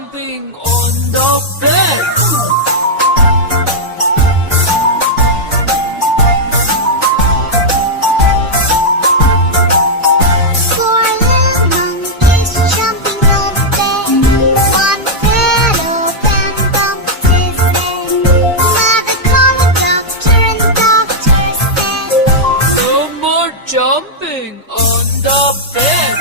jumping on the bed. Four little monkeys jumping on the bed. One fell off and bumped his head. Mother called the doctor and the doctor said, No more jumping on the bed.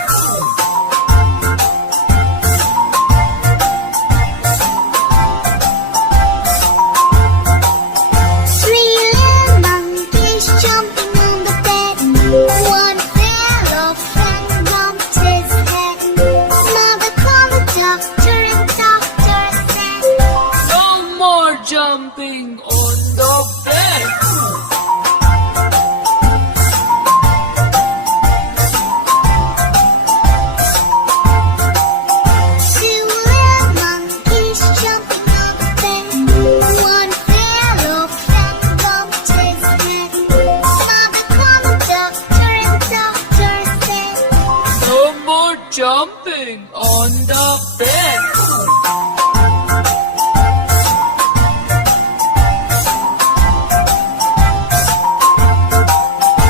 Three little monkeys jumping on the bed. One fell off and bumped his head. Mother called the doctor and the doctor said, No more jumping on the bed. Two little monkeys jumping on the bed. One fell off and bumped his head. Mother called the doctor and the doctor said, No more jumping on the bed.